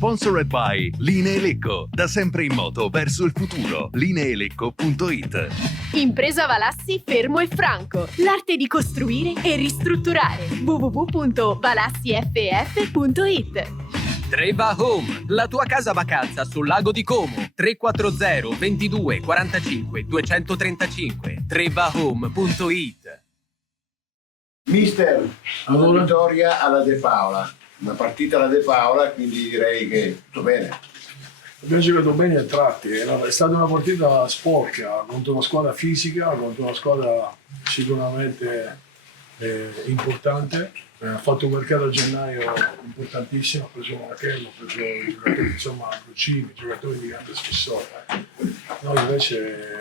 Sponsored by Linee Lecco, da sempre in moto verso il futuro. Lineelecco.it. Impresa Valassi Fermo e Franco, l'arte di costruire e ristrutturare. www.valassiff.it. Treva Home, la tua casa vacanza sul lago di Como. 340 22 45 235. trevahome.it. Mister, una Allora? vittoria alla De Paola, una partita alla De Paola, quindi direi che tutto bene. Abbiamo giocato bene a tratti, è stata una partita sporca contro una squadra fisica, contro una squadra sicuramente importante. Ha fatto un mercato a gennaio importantissimo, ha preso Marachello, ha preso i giocatori, insomma, Crucini, giocatori di grande spessore. Noi invece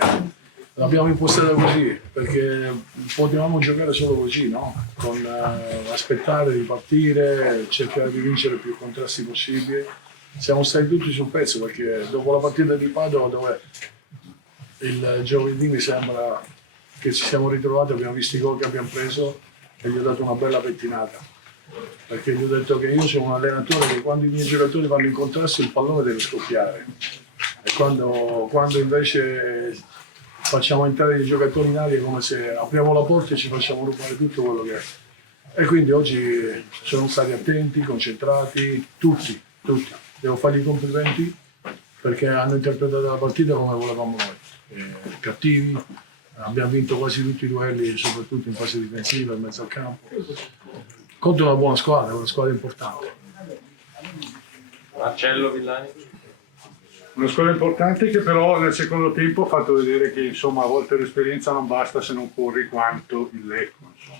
l'abbiamo impostata così, perché potevamo giocare solo così, no? Con aspettare di partire, cercare di vincere più contrasti possibili. Siamo stati tutti sul pezzo, perché dopo la partita di Padova, dove il giovedì mi sembra che ci siamo ritrovati, abbiamo visto i gol che abbiamo preso e gli ho dato una bella pettinata, perché gli ho detto che io sono un allenatore che quando i miei giocatori vanno in contrasto il pallone deve scoppiare, e quando invece facciamo entrare i giocatori in aria è come se apriamo la porta e ci facciamo rubare tutto quello che è. E quindi oggi sono stati attenti, concentrati, tutti. Devo fargli i complimenti perché hanno interpretato la partita come volevamo noi. Cattivi, abbiamo vinto quasi tutti i duelli, soprattutto in fase difensiva, in mezzo al campo. Contro una buona squadra importante. Marcello Villani. Una squadra importante che però nel secondo tempo ha fatto vedere che insomma a volte l'esperienza non basta se non corri quanto il Lecco. Insomma.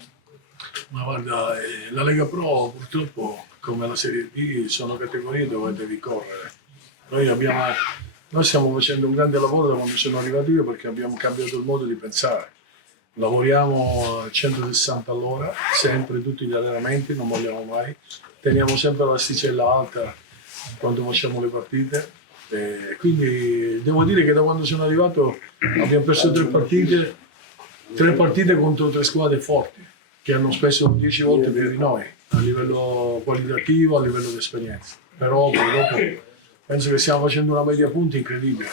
Ma guarda, la Lega Pro purtroppo, come la Serie B, sono categorie dove devi correre. Noi stiamo facendo un grande lavoro da quando sono arrivato io, perché abbiamo cambiato il modo di pensare. Lavoriamo a 160 all'ora, sempre tutti gli allenamenti, non molliamo mai. Teniamo sempre l'asticella alta quando facciamo le partite. Quindi devo dire che da quando sono arrivato abbiamo perso tre partite contro tre squadre forti, che hanno speso 10 volte più di noi, a livello qualitativo, a livello di esperienza. Però poi dopo penso che stiamo facendo una media punti incredibile,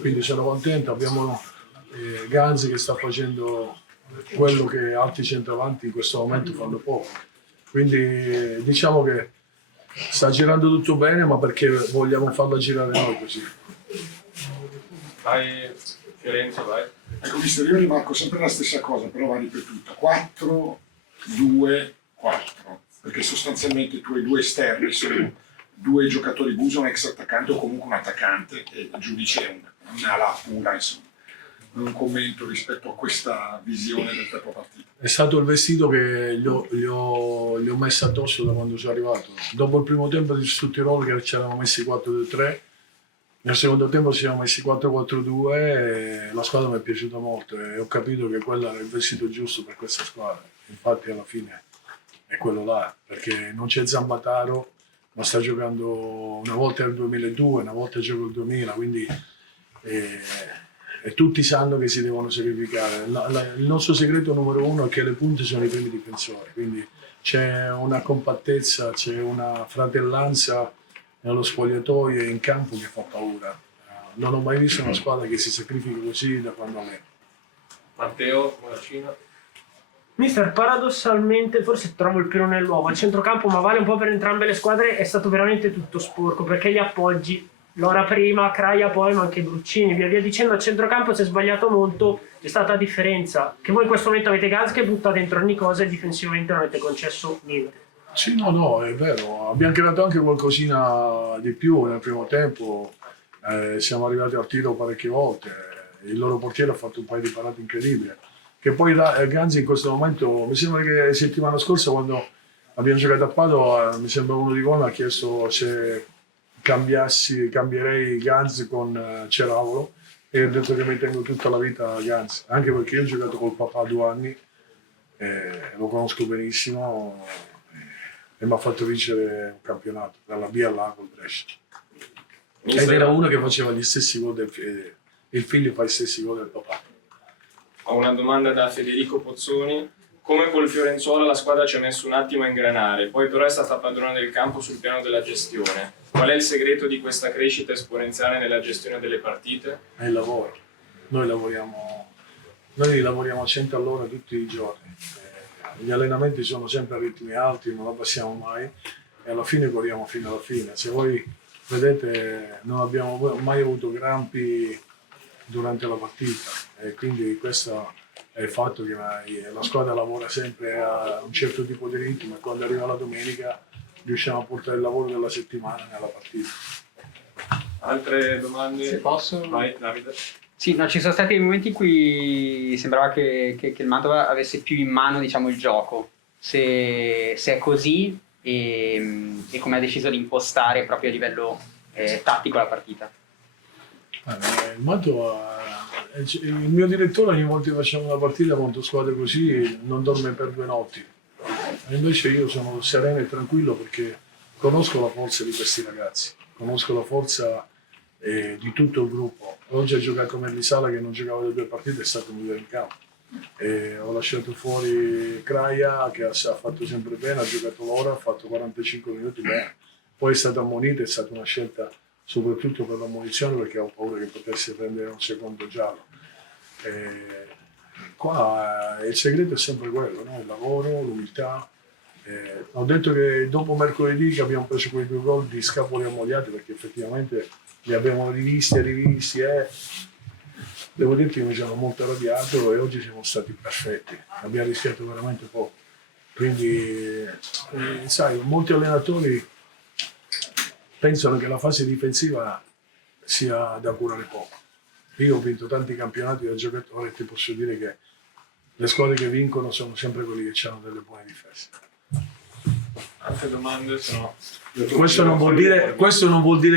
quindi sono contento. Abbiamo Ganz che sta facendo quello che altri centravanti in questo momento fanno poco, quindi diciamo che sta girando tutto bene, ma perché vogliamo farla girare noi così. Vai Fiorenzo, vai. Ecco, mister, io rimarco sempre la stessa cosa, però va ripetuta. 4-2-4, perché sostanzialmente i tuoi due esterni sono due giocatori busi, un ex attaccante o comunque un attaccante, e il giudice è una ala pura, insomma. Un commento rispetto a questa visione del tempo partita. È stato il vestito che gli ho messo addosso da quando sono arrivato. Dopo il primo tempo di Suttirol che ci eravamo messi 4-2-3, nel secondo tempo ci siamo messi 4-4-2 e la squadra mi è piaciuta molto e ho capito che quello era il vestito giusto per questa squadra. Infatti alla fine è quello là, perché non c'è Zambataro, ma sta giocando una volta nel 2002, una volta gioca il 2000, quindi e tutti sanno che si devono sacrificare. Il nostro segreto numero uno è che le punte sono i primi difensori, quindi c'è una compattezza, c'è una fratellanza nello spogliatoio e in campo che fa paura. Non ho mai visto una squadra che si sacrifica così da quando è. Matteo Moracina. Mister, paradossalmente, forse trovo il pelo nell'uovo, a centrocampo, ma vale un po' per entrambe le squadre, è stato veramente tutto sporco, perché gli appoggi, Lora prima, Craia poi, ma anche Bruccini, via dicendo, a centrocampo si è sbagliato molto, c'è stata la differenza, che voi in questo momento avete Ganz che butta dentro ogni cosa e difensivamente non avete concesso niente. Sì, no, è vero, abbiamo creato anche qualcosina di più nel primo tempo, siamo arrivati al tiro parecchie volte, il loro portiere ha fatto un paio di parate incredibili. Che poi Ganz in questo momento, mi sembra che settimana scorsa quando abbiamo giocato a Padova, mi sembra uno di voi mi ha chiesto se cambierei Ganz con Ceravolo, e ho detto che mi tengo tutta la vita a Ganz, anche perché io ho giocato col papà 2 anni, lo conosco benissimo e mi ha fatto vincere un campionato dalla B all'A col Brescia. Ed era uno che faceva gli stessi gol il figlio fa gli stessi gol del papà. Ho una domanda da Federico Pozzoni. come col Fiorenzuola la squadra ci ha messo un attimo a ingranare, poi però è stata padrona del campo sul piano della gestione. Qual è il segreto di questa crescita esponenziale nella gestione delle partite? È il lavoro. Noi lavoriamo a 100 all'ora tutti i giorni. Gli allenamenti sono sempre a ritmi alti, non abbassiamo mai e alla fine corriamo fino alla fine. Se voi vedete, non abbiamo mai avuto crampi durante la partita e quindi questo è il fatto che la squadra lavora sempre a un certo tipo di ritmo e quando arriva la domenica riusciamo a portare il lavoro della settimana nella partita. Altre domande? Se posso? Vai, Davide. Sì, no, ci sono stati dei momenti in cui sembrava che il Mantova avesse più in mano, diciamo, il gioco. Se è così e come ha deciso di impostare proprio a livello tattico la partita. Il Mantova, il mio direttore ogni volta che facciamo una partita contro squadre così non dorme per 2 notti. E invece io sono sereno e tranquillo perché conosco la forza di questi ragazzi, conosco la forza di tutto il gruppo. Oggi ha giocato Merlisala che non giocava le 2 partite, è stato migliore in campo. Ho lasciato fuori Kraia che ha fatto sempre bene, ha giocato l'ora, ha fatto 45 minuti bene. Poi è stato ammonito, è stata una scelta soprattutto per l'ammonizione perché ho paura che potesse prendere un secondo giallo. Qua il segreto è sempre quello, no? Il lavoro, l'umiltà. Ho detto che dopo mercoledì che abbiamo preso quei 2 gol di scapoli ammogliati perché effettivamente li abbiamo rivisti e rivisti. Devo dirti che mi sono molto arrabbiato e oggi siamo stati perfetti, abbiamo rischiato veramente poco. Quindi, sai, molti allenatori pensano che la fase difensiva sia da curare poco. Io ho vinto tanti campionati da giocatore e ti posso dire che le squadre che vincono sono sempre quelli che hanno delle buone difese. Altre domande? Se no... Questo non vuol dire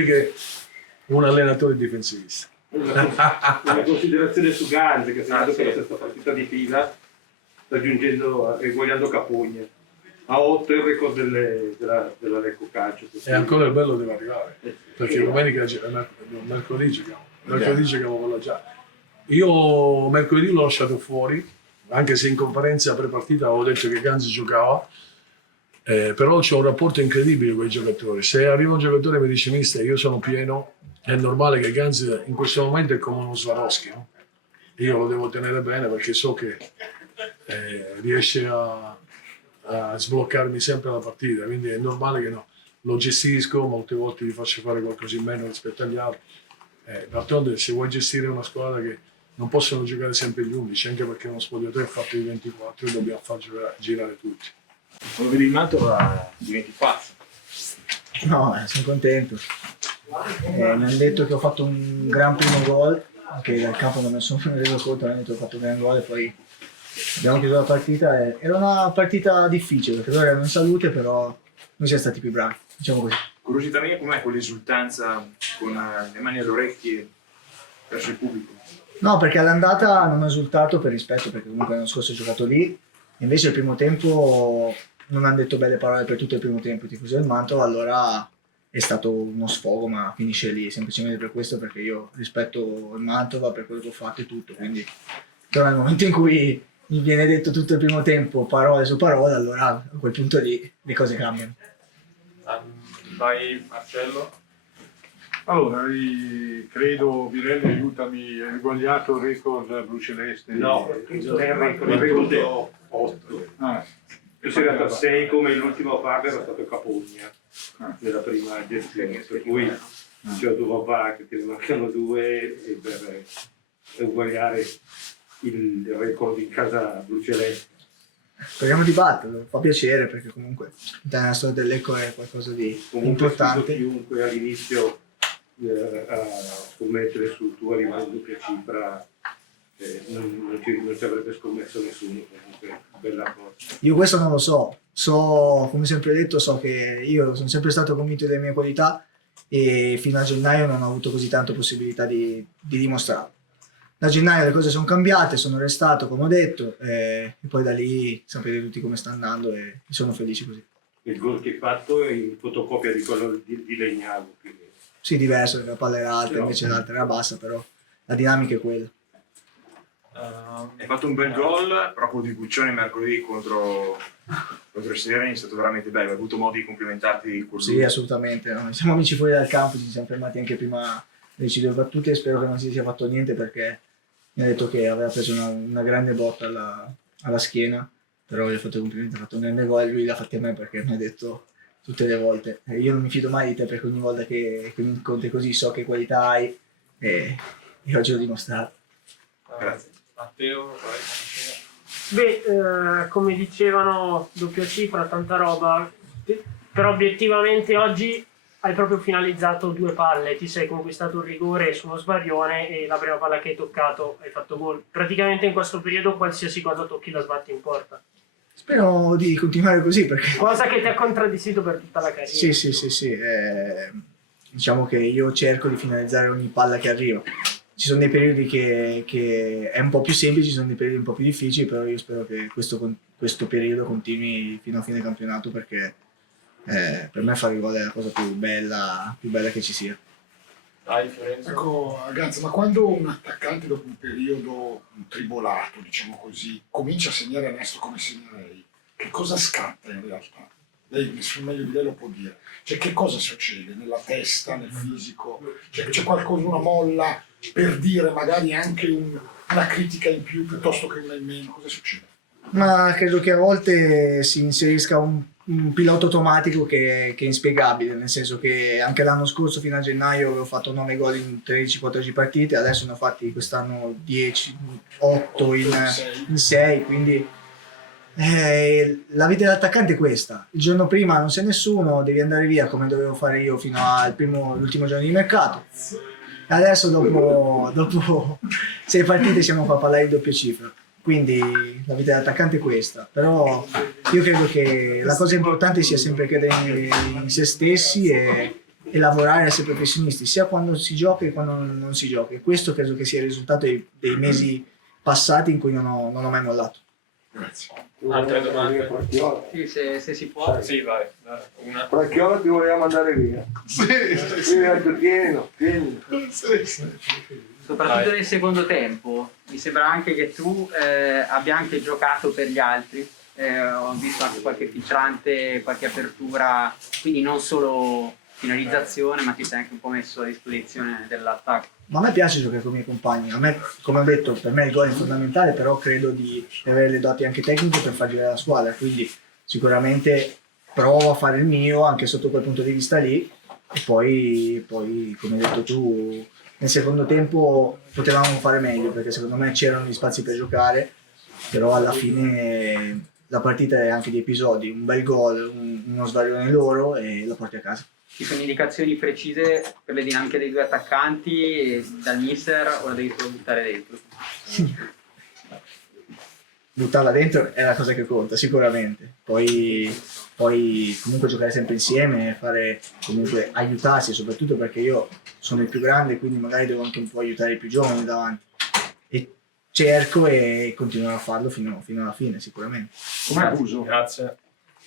che un allenatore è difensivista. Una considerazione su Ganzi che ha segnato per la sesta partita di fila, sta eguagliando Capugna. A 8 il record della Lecco Calcio. E ancora il bello deve arrivare, perché domenica mercoledì giocavo con la Già. Io mercoledì l'ho lasciato fuori, anche se in conferenza pre-partita avevo detto che Ganzi giocava, però c'ho un rapporto incredibile con i giocatori. Se arriva un giocatore e mi dice mister io sono pieno, è normale che Ganzi in questo momento è come uno Swarovski, no? Io lo devo tenere bene perché so che riesce a sbloccarmi sempre la partita, quindi è normale che lo gestisco, molte volte gli faccio fare qualcosa in meno rispetto agli altri. D'altronde se vuoi gestire una squadra che non possono giocare sempre gli 11, anche perché uno spogliatoio è fatto di 24 e dobbiamo far girare tutti. Quando vedi il Mantova diventi pazzo. No, sono contento. Mi hanno detto che ho fatto un gran primo gol, anche dal campo non me ne sono reso conto, mi hanno detto che ho fatto un gran gol e poi abbiamo chiuso la partita. Era una partita difficile perché loro erano in salute, però non siamo stati più bravi, diciamo così. Curiosità mia, com'è quell'esultanza con le mani alle orecchie verso il pubblico? No, perché all'andata non ho esultato per rispetto, perché comunque l'anno scorso ho giocato lì, invece il primo tempo non hanno detto belle parole per tutto il primo tempo, i tifosi del Mantova, allora è stato uno sfogo, ma finisce lì, semplicemente per questo, perché io rispetto il Mantova per quello che ho fatto e tutto, quindi però nel momento in cui mi viene detto tutto il primo tempo parole su parole, allora a quel punto lì le cose cambiano. Vai Marcello. Allora, credo, Virelli, aiutami, hai eguagliato il record bruceleste? No, non è il record 8. Io sono arrivato a 6 come l'ultimo farlo era stato Capugna nella prima gestione, per cui c'è due Vavà che ne mancano 2 e per eguagliare il record in casa bruceleste. Speriamo di batterlo, fa piacere perché comunque nella storia del Lecco è qualcosa di importante. Chiunque all'inizio a scommettere sul tuo arrivare in doppia cifra non ci avrebbe scommesso nessuno, comunque bella cosa. Io questo non lo so, come sempre detto, so che io sono sempre stato convinto delle mie qualità e fino a gennaio non ho avuto così tante possibilità di dimostrarlo. Da gennaio le cose sono cambiate, sono restato come ho detto e poi da lì sapete tutti come sta andando e sono felice così. Il gol che hai fatto è in fotocopia di quello di Legnago. Quindi. Sì, diverso, la palla era alta, No. invece l'altra era bassa, però la dinamica è quella. Hai fatto un bel gol, però quello di Guccione mercoledì contro il Sereni è stato veramente bello. Hai avuto modo di complimentarti con lui? Sì, assolutamente. No? Siamo amici fuori dal campo, ci siamo fermati anche prima delle 2 battute e spero che non si sia fatto niente perché mi ha detto che aveva preso una grande botta alla schiena, però gli ho fatto i complimenti, ha fatto un grande gol e lui l'ha fatto a me perché mi ha detto tutte le volte io non mi fido mai di te perché ogni volta che mi incontri così so che qualità hai e oggi l'ho dimostrato. Grazie. Matteo, Beh, come dicevano, doppia cifra, tanta roba, però obiettivamente oggi hai proprio finalizzato 2 palle, ti sei conquistato un rigore su uno sbaglione e la prima palla che hai toccato hai fatto gol. Praticamente in questo periodo qualsiasi cosa tocchi la sbatti in porta. Spero di continuare così perché... Cosa che ti ha contraddistinto per tutta la carriera. Sì. Diciamo che io cerco di finalizzare ogni palla che arriva. Ci sono dei periodi che è un po' più semplice, ci sono dei periodi un po' più difficili, però io spero che questo periodo continui fino a fine campionato perché per me fare il gol è la cosa più bella che ci sia. Dai, Fiorenzo. Ecco, ragazzi, ma quando un attaccante dopo un periodo tribolato, diciamo così, comincia a segnare adesso come segna lei, che cosa scatta in realtà? Lei, nessuno meglio di lei lo può dire. Cioè, che cosa succede nella testa, nel fisico? Cioè, c'è qualcosa, una molla per dire magari anche una critica in più piuttosto che una in meno? Cosa succede? Ma credo che a volte si inserisca un pilota automatico che è inspiegabile, nel senso che anche l'anno scorso fino a gennaio avevo fatto 9 gol in 13-14 partite, adesso ne ho fatti quest'anno 10, 8 in 6, quindi la vita dell'attaccante è questa. Il giorno prima non c'è nessuno, devi andare via come dovevo fare io fino all'ultimo giorno di mercato. Adesso dopo 6 partite siamo qua a parlare di doppia cifra. Quindi la vita dell'attaccante è questa, però io credo che la cosa importante sia sempre credere in se stessi e lavorare, essere professionisti, sia quando si gioca che quando non si gioca. E questo credo che sia il risultato dei mesi passati in cui non ho mai mollato. Grazie. Altre domande? Sì, se si può. Sì, vai. Una. Fracchiola ti voleva mandare via. Sì. Pieno. Soprattutto nel secondo tempo, mi sembra anche che tu abbia anche giocato per gli altri, ho visto anche qualche filtrante, qualche apertura, quindi non solo finalizzazione, ma ti sei anche un po' messo a disposizione dell'attacco. Ma a me piace giocare con i miei compagni, a me, come ho detto, per me il gol è fondamentale, però credo di avere le doti anche tecniche per far girare la squadra, quindi sicuramente provo a fare il mio anche sotto quel punto di vista lì e poi come hai detto tu, nel secondo tempo potevamo fare meglio perché secondo me c'erano gli spazi per giocare, però alla fine la partita è anche di episodi, un bel gol, uno sbaglione loro e la porti a casa. Ci sono indicazioni precise per le dinamiche dei 2 attaccanti dal mister o la devi solo buttare dentro? Buttarla dentro è la cosa che conta sicuramente, poi comunque giocare sempre insieme, fare comunque aiutarsi, soprattutto perché io sono il più grande, quindi magari devo anche un po' aiutare i più giovani davanti e cerco e continuerò a farlo fino alla fine sicuramente. Com'è Buso? Grazie.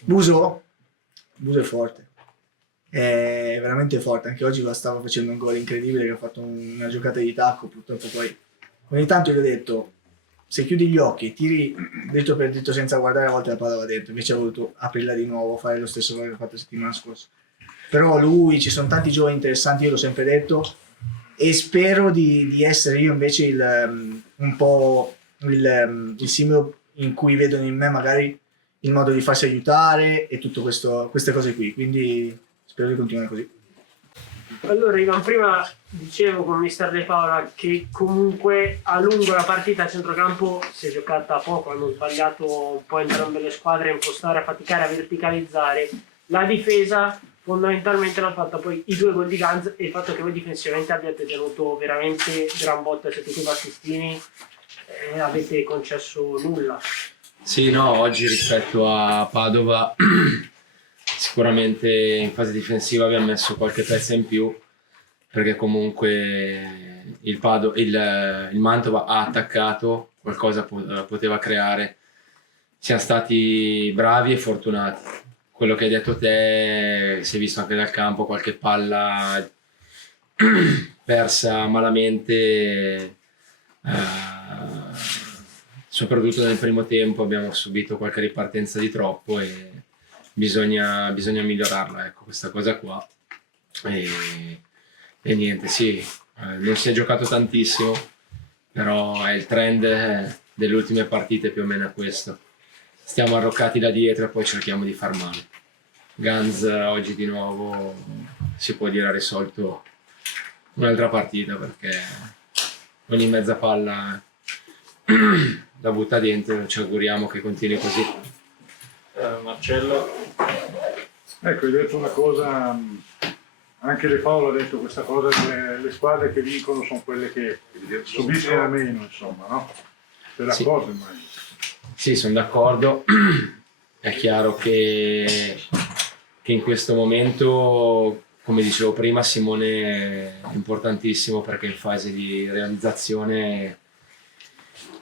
Buso è forte, è veramente forte, anche oggi stava facendo un gol incredibile che ha fatto una giocata di tacco, purtroppo poi ogni tanto gli ho detto se chiudi gli occhi, tiri dritto per dritto senza guardare, a volte la palla va dentro, invece ha voluto aprirla di nuovo, fare lo stesso che ha fatto la settimana scorsa. Però lui, ci sono tanti giovani interessanti, io l'ho sempre detto, e spero di essere io invece un po' il simbolo in cui vedono in me magari il modo di farsi aiutare e tutte queste cose qui, quindi spero di continuare così. Allora Ivan, prima dicevo con mister De Paola che comunque a lungo la partita a centrocampo si è giocata poco, hanno sbagliato un po' entrambe le squadre a impostare, a faticare, a verticalizzare. La difesa fondamentalmente l'ha fatta poi i 2 gol di Ganz e il fatto che voi difensivamente abbiate tenuto veramente gran botta sia tutti i Battistini avete concesso nulla. Sì, no, oggi rispetto a Padova sicuramente in fase difensiva abbiamo messo qualche pezza in più perché comunque il Mantova ha attaccato, qualcosa poteva creare, siamo stati bravi e fortunati. Quello che hai detto te si è visto anche dal campo, qualche palla persa malamente soprattutto nel primo tempo abbiamo subito qualche ripartenza di troppo e bisogna migliorarla, ecco, questa cosa qua. E niente, sì, non si è giocato tantissimo, però è il trend delle ultime partite più o meno è questo. Stiamo arroccati da dietro e poi cerchiamo di far male. Gans oggi di nuovo si può dire ha risolto un'altra partita, perché ogni mezza palla la butta dentro, ci auguriamo che continui così. Marcello? Ecco, hai detto una cosa, anche De Paolo ha detto questa cosa, che le squadre che vincono sono quelle che subiscono meno, insomma, no? Sei d'accordo, immagino? Sì, sono d'accordo. È chiaro che in questo momento, come dicevo prima, Simone è importantissimo perché in fase di realizzazione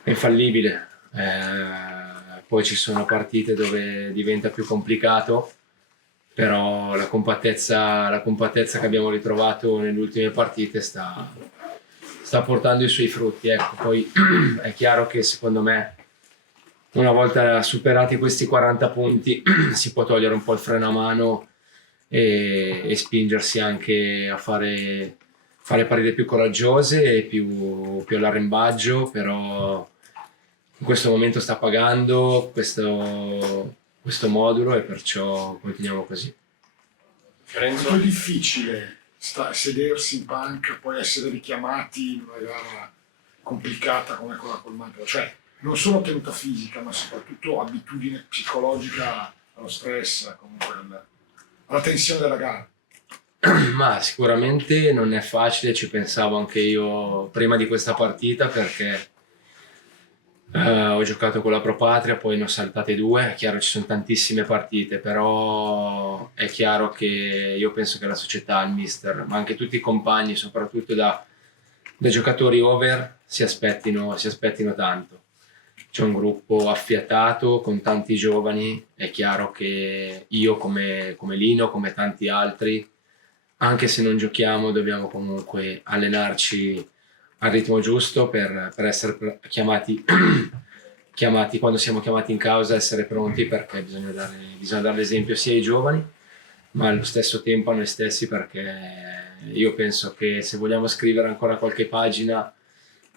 è infallibile. Poi ci sono partite dove diventa più complicato, però la compattezza che abbiamo ritrovato nelle ultime partite sta portando i suoi frutti. Ecco, poi è chiaro che secondo me una volta superati questi 40 punti si può togliere un po' il freno a mano e spingersi anche a fare partite più coraggiose e più all'arrembaggio, però in questo momento sta pagando questo modulo e perciò continuiamo così. È molto difficile sedersi in panca, poi essere richiamati in una gara complicata come quella col Mantova, cioè non solo tenuta fisica ma soprattutto abitudine psicologica allo stress, comunque alla tensione della gara. Ma sicuramente non è facile, ci pensavo anche io prima di questa partita perché ho giocato con la Pro Patria, poi ne ho saltate 2, è chiaro ci sono tantissime partite, però è chiaro che io penso che la società, il mister, ma anche tutti i compagni, soprattutto dai giocatori over, si aspettino tanto. C'è un gruppo affiatato con tanti giovani, è chiaro che io come Lino, come tanti altri, anche se non giochiamo dobbiamo comunque allenarci al ritmo giusto per essere chiamati quando siamo chiamati in causa, essere pronti, perché bisogna dare l'esempio sia ai giovani ma allo stesso tempo a noi stessi, perché io penso che se vogliamo scrivere ancora qualche pagina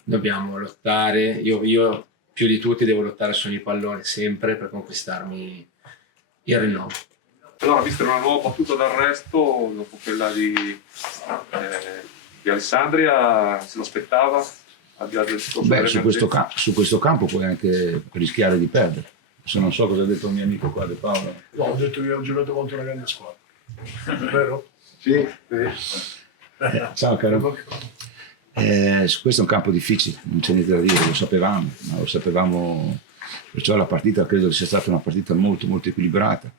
dobbiamo lottare. Io più di tutti devo lottare su ogni pallone sempre per conquistarmi il rinnovo. Allora, vista una nuova battuta d'arresto dopo quella di Alessandria, se lo aspettava? Beh, su questo campo puoi anche rischiare di perdere. Adesso non so cosa ha detto il mio amico qua, De Paolo. No, ho detto che ho giocato contro una grande squadra. Vero? Sì. Ciao caro. Su questo è un campo difficile, non c'è niente da dire, lo sapevamo, perciò la partita credo sia stata una partita molto molto equilibrata.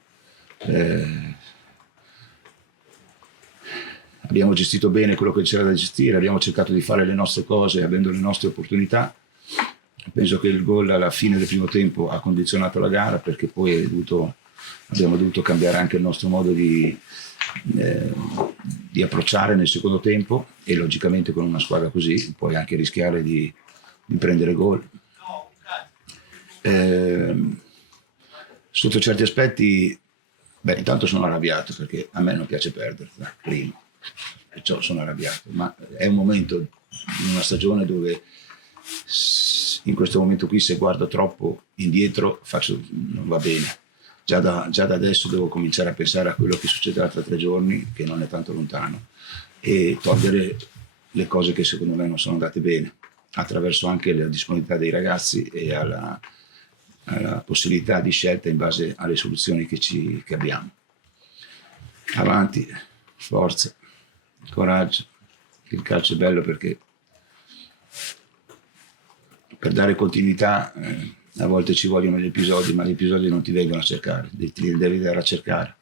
Abbiamo gestito bene quello che c'era da gestire, abbiamo cercato di fare le nostre cose avendo le nostre opportunità. Penso che il gol alla fine del primo tempo ha condizionato la gara, perché poi abbiamo dovuto cambiare anche il nostro modo di approcciare nel secondo tempo, e logicamente con una squadra così puoi anche rischiare di prendere gol. Sotto certi aspetti, intanto sono arrabbiato perché a me non piace perdere, primo, perciò sono arrabbiato, ma è un momento in una stagione dove in questo momento qui, se guardo troppo indietro non va bene. Già da adesso devo cominciare a pensare a quello che succederà tra 3 giorni, che non è tanto lontano, e togliere le cose che secondo me non sono andate bene, attraverso anche la disponibilità dei ragazzi e alla possibilità di scelta in base alle soluzioni che abbiamo. Avanti, forza, coraggio. Il calcio è bello perché per dare continuità a volte ci vogliono gli episodi, ma gli episodi non ti vengono a cercare, li devi andare a cercare,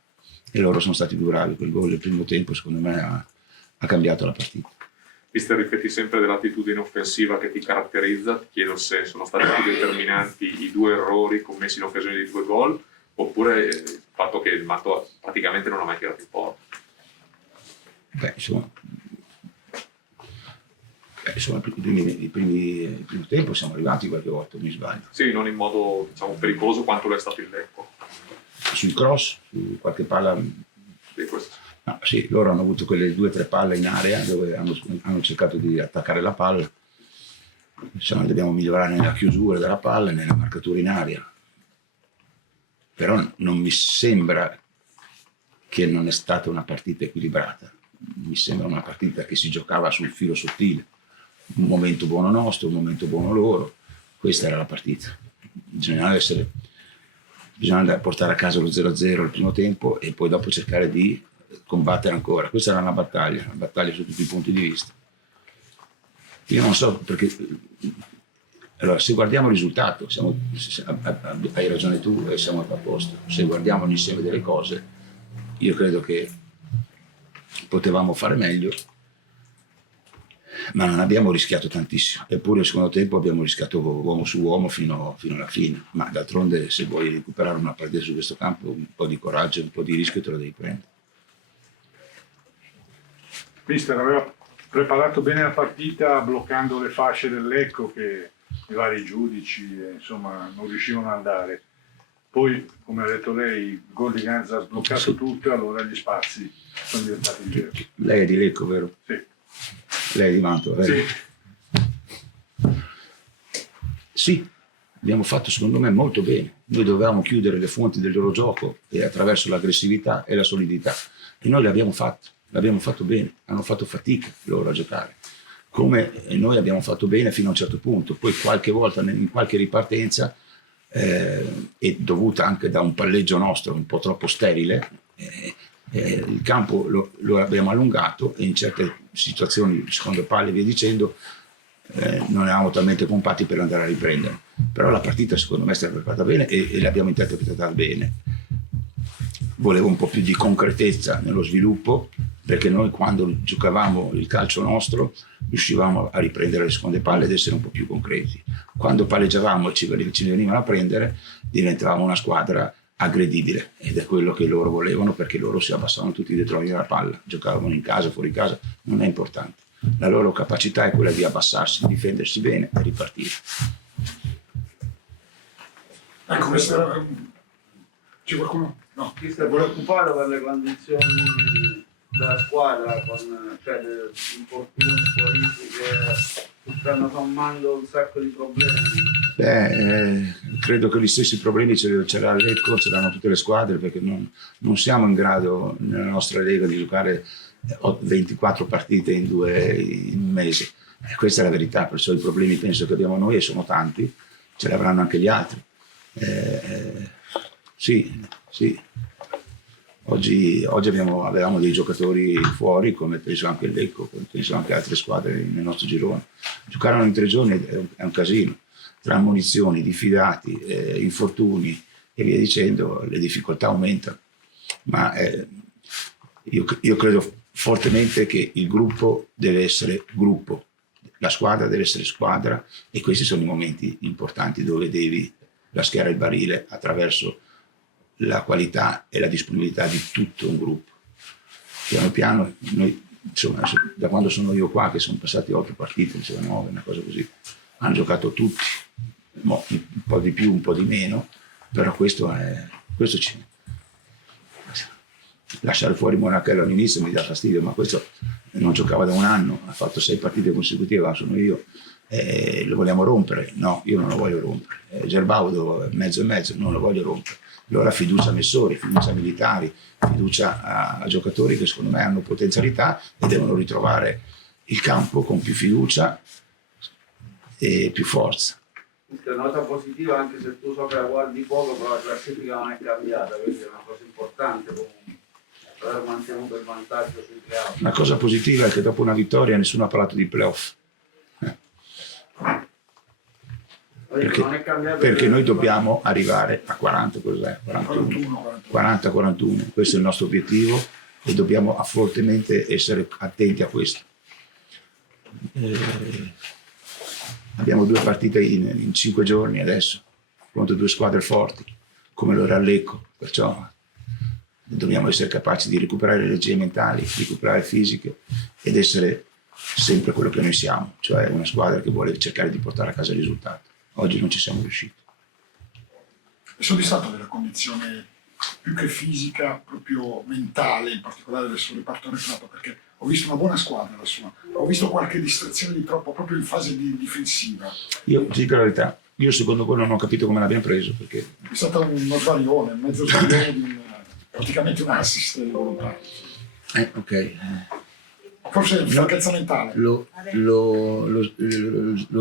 e loro sono stati più bravi. Quel gol del primo tempo secondo me ha cambiato la partita. Visto ripeti sempre dell'attitudine offensiva che ti caratterizza, ti chiedo se sono stati più determinanti i 2 errori commessi in occasione di 2 gol, oppure il fatto che il Mantova praticamente non ha mai tirato in porta. Insomma, insomma, il primo tempo siamo arrivati qualche volta, mi sbaglio. Sì, non in modo diciamo, pericoloso quanto lo è stato il Lecco. Sul cross, su qualche palla. Sì, questo. No, sì, loro hanno avuto quelle 2 o 3 palle in area dove hanno cercato di attaccare la palla. Noi dobbiamo migliorare nella chiusura della palla e nella marcatura in area. Però non mi sembra che non è stata una partita equilibrata. Mi sembra una partita che si giocava sul filo sottile. Un momento buono nostro, un momento buono loro. Questa era la partita. Bisogna portare a casa lo 0-0 al primo tempo e poi dopo cercare di combattere ancora. Questa era una battaglia su tutti i punti di vista. Io non so perché. Allora, se guardiamo il risultato, hai ragione tu e siamo a posto. Se guardiamo l'insieme delle cose, io credo che potevamo fare meglio, ma non abbiamo rischiato tantissimo. Eppure il secondo tempo abbiamo rischiato uomo su uomo fino alla fine. Ma d'altronde, se vuoi recuperare una partita su questo campo, un po' di coraggio, un po' di rischio te lo devi prendere. Mister aveva preparato bene la partita bloccando le fasce del Lecco che i vari giudici insomma non riuscivano ad andare. Poi, come ha detto lei, il gol di Ganza ha sbloccato tutto e allora gli spazi sono diventati liberi. Lei è di Lecco, vero? Sì. Lei è di Mantova, vero? Sì. Sì, abbiamo fatto secondo me molto bene. Noi dovevamo chiudere le fonti del loro gioco e attraverso l'aggressività e la solidità. E noi l'abbiamo fatto bene, hanno fatto fatica loro a giocare. Come noi abbiamo fatto bene fino a un certo punto. Poi qualche volta, in qualche ripartenza, e dovuta anche da un palleggio nostro un po' troppo sterile, il campo lo abbiamo allungato e in certe situazioni, secondo palle e via dicendo, non eravamo talmente pompati per andare a riprendere. Però la partita secondo me è stata preparata bene e l'abbiamo interpretata bene. Volevo un po' più di concretezza nello sviluppo, perché noi quando giocavamo il calcio nostro riuscivamo a riprendere le seconde palle ed essere un po' più concreti. Quando palleggiavamo e ci venivano a prendere, diventavamo una squadra aggredibile, ed è quello che loro volevano, perché loro si abbassavano tutti dietro la palla, giocavano in casa, fuori casa, non è importante. La loro capacità è quella di abbassarsi, difendersi bene e ripartire. Ecco, questa... C'è qualcuno? No. Chi sta preoccupato per le condizioni della squadra, con infortuni, politiche, stanno sommando un sacco di problemi? Credo che gli stessi problemi ce l'ha Lecco, ce l'hanno tutte le squadre, perché non siamo in grado nella nostra lega di giocare 24 partite in un mese. Questa è la verità, perciò i problemi penso che abbiamo noi, e sono tanti, ce li avranno anche gli altri. Sì. Oggi avevamo dei giocatori fuori, come penso anche il Lecco, come penso anche altre squadre nel nostro girone. Giocarono in 3 giorni è un casino, tra ammonizioni, diffidati, infortuni e via dicendo, le difficoltà aumentano. Ma io credo fortemente che il gruppo deve essere gruppo, la squadra deve essere squadra, e questi sono i momenti importanti dove devi raschiare il barile attraverso la qualità e la disponibilità di tutto un gruppo. Piano piano, noi, insomma, da quando sono io qua, che sono passati 8 partite, 9, una cosa così, hanno giocato tutti, un po' di più, un po' di meno, però questo ci... Lasciare fuori Monachello all'inizio mi dà fastidio, ma questo non giocava da un anno, ha fatto 6 partite consecutive, sono io, lo vogliamo rompere? No, io non lo voglio rompere. Gerbaudo mezzo e mezzo, non lo voglio rompere. Allora fiducia a Messori, fiducia a Militari, fiducia a giocatori che secondo me hanno potenzialità e devono ritrovare il campo con più fiducia e più forza. È una nota positiva, anche se tu so che la guardi poco, però la classifica non è cambiata, quindi è una cosa importante comunque, aver mantenuto il vantaggio sui playoff. La cosa positiva è che dopo una vittoria nessuno ha parlato di playoff. Perché noi dobbiamo arrivare a 40, cos'è? 40-41, questo è il nostro obiettivo e dobbiamo fortemente essere attenti a questo. Abbiamo 2 partite in 5 giorni adesso, contro 2 squadre forti, come lo era Lecco, perciò dobbiamo essere capaci di recuperare le energie mentali, recuperare fisiche ed essere sempre quello che noi siamo, cioè una squadra che vuole cercare di portare a casa il risultato. Oggi non ci siamo riusciti. È soddisfatto della condizione più che fisica, proprio mentale, in particolare del suo reparto arretrato, perché ho visto una buona squadra la sua, ho visto qualche distrazione di troppo proprio in fase difensiva. Io ti dico la verità, io il secondo gol non ho capito come l'abbiamo preso, perché È stato uno svarione, un mezzo svarione di praticamente un assist volontario. ok. Forse è franchezza mentale. Lo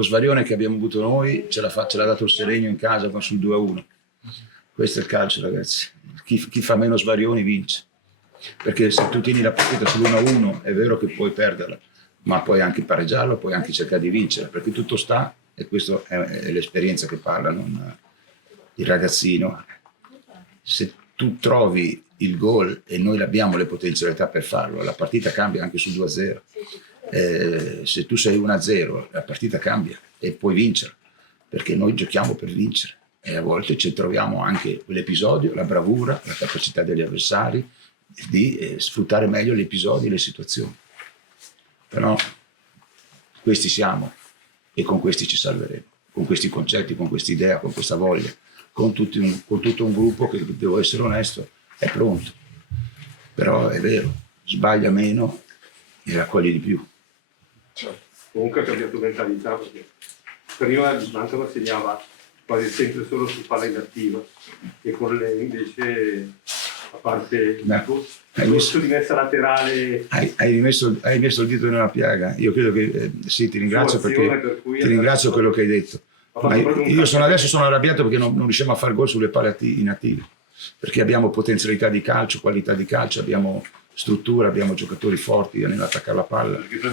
svarione che abbiamo avuto noi ce l'ha dato il Seregno in casa sul 2-1. Questo è il calcio, ragazzi. Chi fa meno svarioni vince. Perché se tu tieni la partita sull'1-1 è vero che puoi perderla, ma puoi anche pareggiarla, puoi anche cercare di vincere, perché tutto sta, e questa è l'esperienza che parla, non il ragazzino. Se tu trovi il gol e noi abbiamo le potenzialità per farlo, la partita cambia anche sul 2-0. Se tu sei 1-0 la partita cambia e puoi vincere, perché noi giochiamo per vincere e a volte ci troviamo anche l'episodio, la bravura, la capacità degli avversari di sfruttare meglio gli episodi e le situazioni. Però questi siamo e con questi ci salveremo, con questi concetti, con questa idea, con questa voglia, con tutto un gruppo che, devo essere onesto, è pronto. Però è vero, sbaglia meno e raccoglie di più. Comunque ha cambiato mentalità, perché prima il Mantova segnava quasi sempre solo su palla inattiva e con lei invece, a parte il corso di messa laterale, hai messo il dito nella piaga. Io credo che sì, ti ringrazio perché ti ringrazio quello che hai detto. Ma io adesso sono arrabbiato perché non riusciamo a fare gol sulle palle inattive, perché abbiamo potenzialità di calcio, qualità di calcio, abbiamo struttura, abbiamo giocatori forti nell'attaccare la palla.